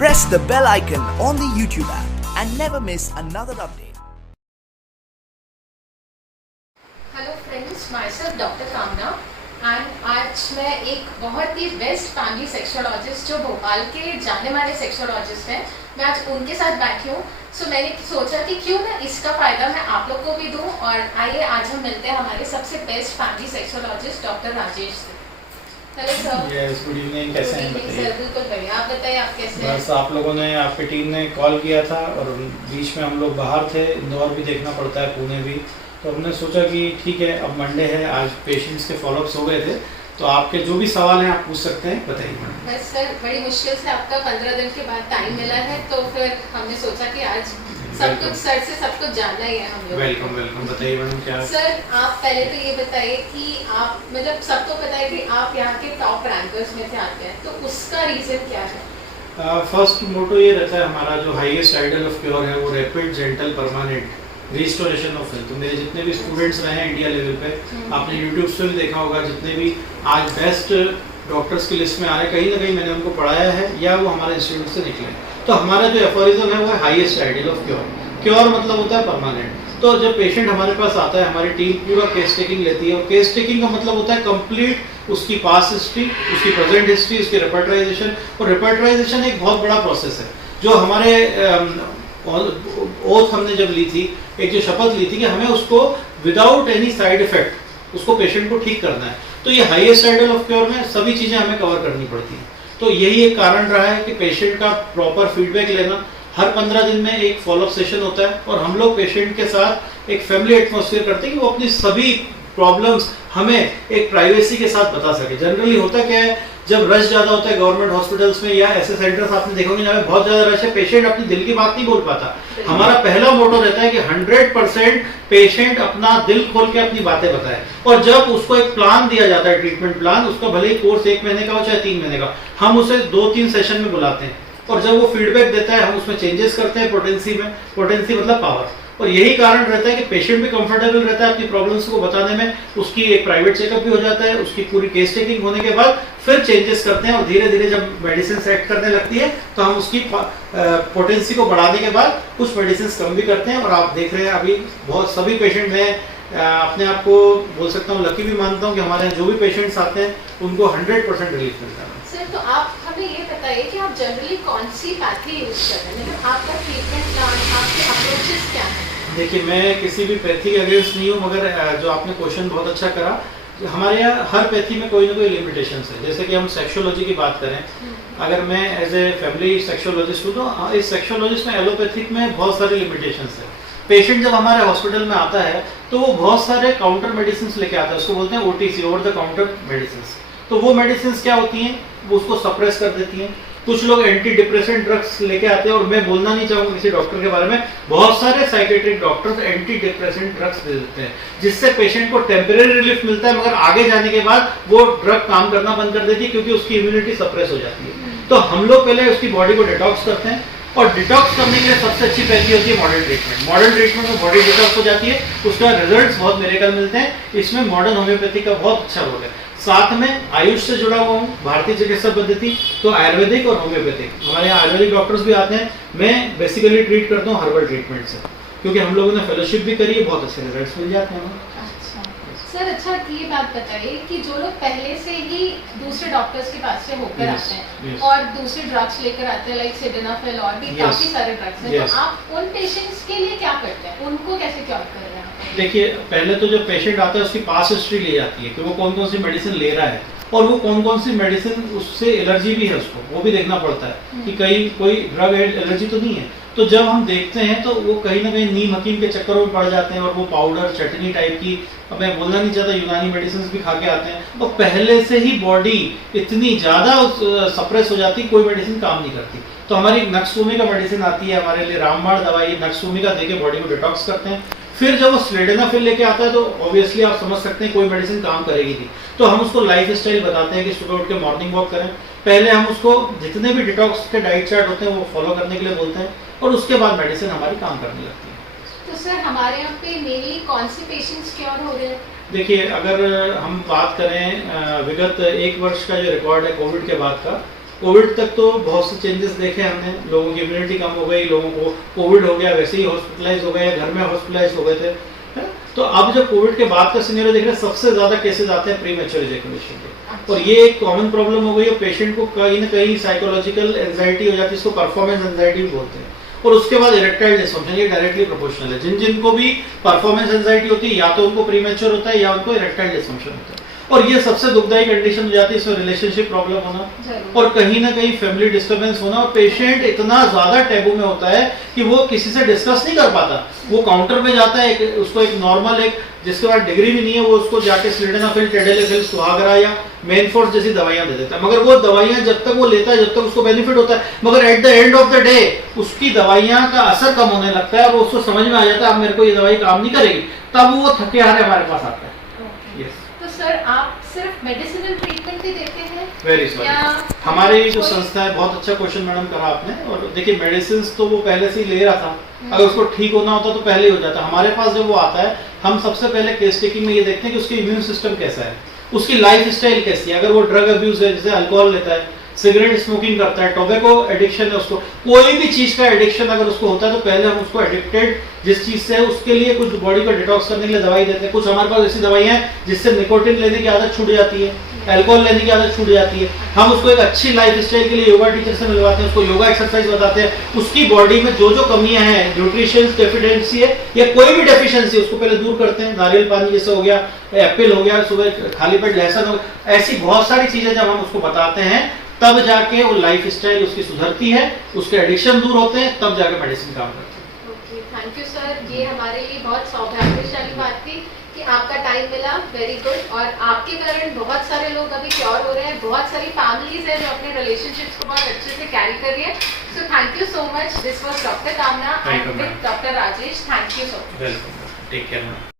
Press the bell icon on the YouTube app and never miss another update. Hello friends, myself doctor Kamna and आज मैं एक बहुत ही best family sexologist जो भोपाल के जाने माने सेक्सोलॉजिस्ट हैं, मैं आज उनके साथ बैठी हूँ। सो मैंने सोचा कि क्यों ना इसका फ़ायदा मैं आप लोग को भी दूँ। और आइए आज हम मिलते हैं हमारे सबसे best family sexologist doctor Rajesh से। Hello sir. Yes, good evening. कैसे हैं बताइए? सर बिल्कुल बढ़िया, आप बताइए आप कैसे हैं? बस आप लोगों ने, आपकी टीम ने कॉल किया था और बीच में हम लोग बाहर थे, इंदौर भी देखना पड़ता है, पुणे भी, तो हमने सोचा कि ठीक है, अब मंडे है, आज पेशेंट्स के फॉलोअप्स हो गए थे, तो आपके जो भी सवाल हैं आप पूछ सकते हैं, बताइए। बस सर, बड़ी मुश्किल से आपका 15 दिन के बाद टाइम मिला है, तो फिर हमने सोचा कि आज सब कुछ सर से सब कुछ जानना ही है हम लोग। Welcome welcome. बताइए मैडम क्या। सर आप पहले तो ये बताइए कि आप, मतलब सबको पता है कि आप यहाँ के टॉप रैंकर्स में से आते हैं, तो उसका रीजन क्या है? फर्स्ट मोटो ये रहता है हमारा, जो हाईएस्ट आइडल ऑफ क्योर है वो rapid gentle permanent restoration of health. तो मेरे जितने भी स्टूडेंट्स रहे हैं इंडिया लेवल पे, आपने यूट्यूब से भी देखा होगा, जितने भी आज बेस्ट डॉक्टर्स की लिस्ट में आ रहे हैं, कहीं ना कहीं मैंने उनको पढ़ाया है या वो हमारे इंस्टीट्यूट से निकले। तो हमारा जो एफोरिज्म है वो है highest ideal of cure. Cure मतलब होता है परमानेंट। तो जब पेशेंट हमारे पास आता है, हमारी टीम पूरा केस टेकिंग लेती है, और केस टेकिंग का मतलब होता है कंप्लीट उसकी पास्ट हिस्ट्री, उसकी प्रेजेंट हिस्ट्री, उसकी रेपर्टराइजेशन। और रेपर्टराइजेशन एक बहुत बड़ा प्रोसेस है। जो हमारे ओथ हमने जब ली थी, एक जो शपथ ली थी कि हमें उसको विदाउट एनी साइड इफेक्ट उसको पेशेंट को ठीक करना है, तो ये हाईएस्ट आइडल ऑफ क्योर में सभी चीज़ें हमें कवर करनी पड़ती हैं। तो यही एक कारण रहा है कि पेशेंट का प्रॉपर फीडबैक लेना। हर 15 दिन में एक फॉलोअप सेशन होता है और हम लोग पेशेंट के साथ एक फैमिली एटमॉस्फेयर करते हैं कि वो अपनी सभी प्रॉब्लम्स हमें एक प्राइवेसी के साथ बता सके। जनरली होता क्या है, जब रश ज़्यादा होता है गवर्नमेंट हॉस्पिटल्स में या ऐसे सेंटर्स आपने देखा होंगे जहाँ पे बहुत ज़्यादा रश है, पेशेंट अपनी दिल की बात नहीं बोल पाता। हमारा पहला मोटो रहता है कि 100% पेशेंट अपना दिल खोल के अपनी बातें बताए। और जब उसको एक प्लान दिया जाता है, ट्रीटमेंट प्लान, उसका भले ही कोर्स 1 महीने का हो चाहे 3 महीने का, हम उसे 2-3 सेशन में बुलाते हैं और जब वो फीडबैक देता है हम उसमें चेंजेस करते हैं पोटेंसी में। पोटेंसी मतलब पावर। और यही कारण रहता है कि पेशेंट भी कंफर्टेबल रहता है अपनी प्रॉब्लम्स को बताने में। उसकी एक प्राइवेट चेकअप भी हो जाता है, उसकी पूरी केस टेकिंग होने के बाद फिर चेंजेस करते हैं, और धीरे धीरे जब मेडिसिन एक्ट करने लगती है तो हम उसकी पोटेंसी को बढ़ाने के बाद कुछ मेडिसिन कम भी करते हैं। और आप देख रहे हैं अभी बहुत सभी पेशेंट में अपने आप को बोल सकता हूँ लकी भी मानता हूँ कि हमारे यहाँ जो भी पेशेंट्स आते हैं उनको 100% रिलीफ मिलता है। सर तो आप हमें ये बताइए कि आप जनरली कौन सी पैथी यूज कर रहे हैं, मतलब आपका ट्रीटमेंट प्लान, आपके अप्रोचेस क्या हैं? देखिए, मैं किसी भी पैथी के अगेंस्ट नहीं हूँ, मगर जो आपने क्वेश्चन बहुत अच्छा करा, हमारे यहाँ हर पैथी में कोई ना कोई लिमिटेशंस है। जैसे कि हम सेक्सोलॉजी की बात करें, अगर मैं एज ए फैमिली सेक्सोलॉजिस्ट हूँ तो इस सेक्सोलॉजिस्ट में एलोपैथिक में बहुत सारे लिमिटेशंस है। पेशेंट जब हमारे हॉस्पिटल में आता है तो वो बहुत सारे काउंटर मेडिसिन लेके आता है, उसको बोलते हैं OTC, over the counter medicine. तो वो मेडिसिन क्या होती हैं, वो उसको सप्रेस कर देती हैं। कुछ लोग एंटी डिप्रेसेंट ड्रग्स लेके आते हैं, और मैं बोलना नहीं चाहूँगा किसी डॉक्टर के बारे में, बहुत सारे psychiatric doctors anti depressant drugs दे देते हैं, जिससे पेशेंट को टेम्परेरी रिलीफ मिलता है, मगर आगे जाने के बाद वो ड्रग काम करना बंद कर देती है क्योंकि उसकी इम्यूनिटी सप्रेस हो जाती है। तो हम लोग पहले उसकी बॉडी को डिटॉक्स करते हैं, और डिटॉक्स करने के लिए सबसे अच्छी पैथी होती है मॉडर्न ट्रीटमेंट। मॉडर्न ट्रीटमेंट में बॉडी डिटॉक्स हो जाती है, उसका रिजल्ट्स बहुत मेरेकल मिलते हैं। इसमें मॉडर्न होम्योपैथी का बहुत अच्छा रोल है। साथ में आयुष से जुड़ा हुआ हूँ, भारतीय चिकित्सा पद्धति, तो आयुर्वेदिक और होम्योपैथिक, हमारे यहाँ आयुर्वेदिक डॉक्टर्स भी आते हैं। मैं बेसिकली ट्रीट करता हूँ हर्बल ट्रीटमेंट से, क्योंकि हम लोगों ने फेलोशिप भी करी है, बहुत अच्छे रिजल्ट्स मिल जाते हैं। सर अच्छा, ये बात बताइए कि जो लोग पहले से ही दूसरे डॉक्टर्स के पास से होकर आते हैं और दूसरे ड्रग्स लेकर आते हैं, लाइक सिडेनाफिल और भी काफी सारे ड्रग्स हैं, तो आप उन पेशेंट्स के लिए क्या करते हैं, उनको कैसे क्योर कर रहे हैं? देखिए, पहले तो जब पेशेंट आता है उसकी पास हिस्ट्री ली जाती है कि वो कौन कौन सी मेडिसिन ले रहा है, और वो कौन कौन सी मेडिसिन उससे एलर्जी भी है, उसको वो भी देखना पड़ता है कि कहीं कोई ड्रग एलर्जी तो नहीं है। तो जब हम देखते हैं तो वो कहीं ना कहीं नीम हकीम के चक्करों में पड़ जाते हैं, और वो पाउडर चटनी टाइप की, अब मैं बोलना नहीं चाहता, यूनानी मेडिसिन भी खा के आते हैं, और पहले से ही बॉडी इतनी ज़्यादा सप्रेस हो जाती है, कोई मेडिसिन काम नहीं करती। तो हमारी नक्सभूमि का मेडिसिन आती है हमारे लिए, रामबाण दवाई, नक्सभूमि का देके बॉडी को डिटॉक्स करते हैं। फिर जब वो स्लेडेनाफिल लेके आता है तो ऑब्वियसली आप समझ सकते हैं कोई मेडिसिन काम करेगी नहीं, तो हम उसको लाइफ स्टाइल बताते हैं कि सुबह उठ के मॉर्निंग वॉक करें। पहले हम उसको जितने भी डिटॉक्स के डाइट चार्ट होते हैं वो फॉलो करने के लिए बोलते हैं, और उसके बाद मेडिसिन हमारी काम करने लगती है। तो सर हमारे यहाँ पे मेनली कौन से पेशेंट्स क्योर हो रहे हैं? देखिए, अगर हम बात करें विगत 1 वर्ष का जो रिकॉर्ड है कोविड के बाद का, कोविड तक तो बहुत से चेंजेस देखे हमने, लोगों की इम्यूनिटी कम हो गई, लोगों को कोविड हो गया, वैसे ही हॉस्पिटलाइज हो गए, घर में हॉस्पिटलाइज हो गए थे, है ना? तो अब जब कोविड के बाद का सिनेरियो देख रहे हैं, सबसे ज्यादा केसेस आते हैं प्री मैच्योर इजैकुलेशन के, और ये एक कॉमन प्रॉब्लम हो गई है। पेशेंट को कहीं ना कहीं साइकोलॉजिकल एंजाइटी हो जाती है, इसको परफॉर्मेंस एंजाइटी भी बोलते हैं, और उसके बाद इरेक्टाइल डिसफंक्शन, ये डायरेक्टली प्रोपोर्शनल है। जिन जिनको भी परफॉर्मेंस एंजाइटी होती है, या तो उनको प्री मैच्योर होता है या उनको इरेक्टाइल डिसफंक्शन होता है, और ये सबसे दुखदायी कंडीशन हो जाती है। इसमें रिलेशनशिप प्रॉब्लम होना और कहीं ना कहीं फैमिली डिस्टर्बेंस होना, और पेशेंट इतना ज्यादा टैबू में होता है कि वो किसी से डिस्कस नहीं कर पाता। वो काउंटर पे जाता है, उसको एक नॉर्मल, एक जिसके बाद डिग्री भी नहीं है, वो उसको जाके सिल्डेनाफिल, टेडेलेफिल, सुहागरा या मेनफोर्स जैसी दवाइयां दे देता है, मगर वो दवाइयां जब तक वो लेता है, जब तक उसको बेनिफिट होता है, मगर at the end of the day उसकी दवाइयां का असर कम होने लगता है, और उसको समझ में आ जाता है अब मेरे को ये दवाई काम नहीं करेगी, तब वो थके हारे हमारे पास आता है। तो सर आप सिर्फ मेडिसिनल ट्रीटमेंट ही देते हैं? वेरी सॉरी, हमारी जो संस्था है, बहुत अच्छा क्वेश्चन मैडम करा आपने। और देखिए मेडिसिन तो वो पहले से ही ले रहा था, अगर उसको ठीक होना होता तो पहले ही हो जाता। हमारे पास जब वो आता है, हम सबसे पहले केस टेकिंग में ये देखते हैं कि उसकी इम्यून सिस्टम कैसा है, उसकी लाइफ स्टाइल कैसी है। अगर वो ड्रग अब्यूज है, जैसे अल्कोहल लेता है, सिगरेट स्मोकिंग करता है, टोबैको एडिक्शन है, उसको कोई भी चीज का एडिक्शन अगर उसको होता है, तो पहले हम उसको एडिक्टेड जिस चीज से है उसके लिए कुछ बॉडी को डिटॉक्स करने के लिए दवाई देते हैं। कुछ हमारे पास ऐसी दवाइयां हैं जिससे निकोटिन लेने की आदत छूट जाती है, अल्कोहल लेने की आदत छूट जाती है। हम उसको एक अच्छी लाइफ स्टाइल के लिए योगा टीचर से मिलवाते हैं, उसको योगा एक्सरसाइज बताते हैं, उसकी बॉडी में जो जो कमियां हैं, न्यूट्रिशन डेफिशिएंसी है या कोई भी डेफिशिएंसी, उसको पहले दूर करते हैं। नारियल पानी जैसे हो गया, एप्पल हो गया, सुबह खाली पेट लहसुन हो गया, ऐसी बहुत सारी चीजें जब हम उसको बताते हैं, तब जाके वो लाइफ स्टाइल उसकी सुधरती है, उसके एडिक्शन दूर होते हैं, तब जाके मेडिसिन काम करती है। Okay, thank you sir. ये हमारे लिए बहुत सौभाग्यशाली बात थी कि आपका टाइम मिला, वेरी गुड। और आपके कारण बहुत सारे लोग अभी क्योर हो रहे हैं, बहुत सारी फैमिलीज हैं जो अपने रिलेशनशिप्स को बहुत अच्छे से कैरी कर रही है। So thank you so much. This was doctor Kamna and with doctor Rajesh. Thank you so much. Welcome, take care.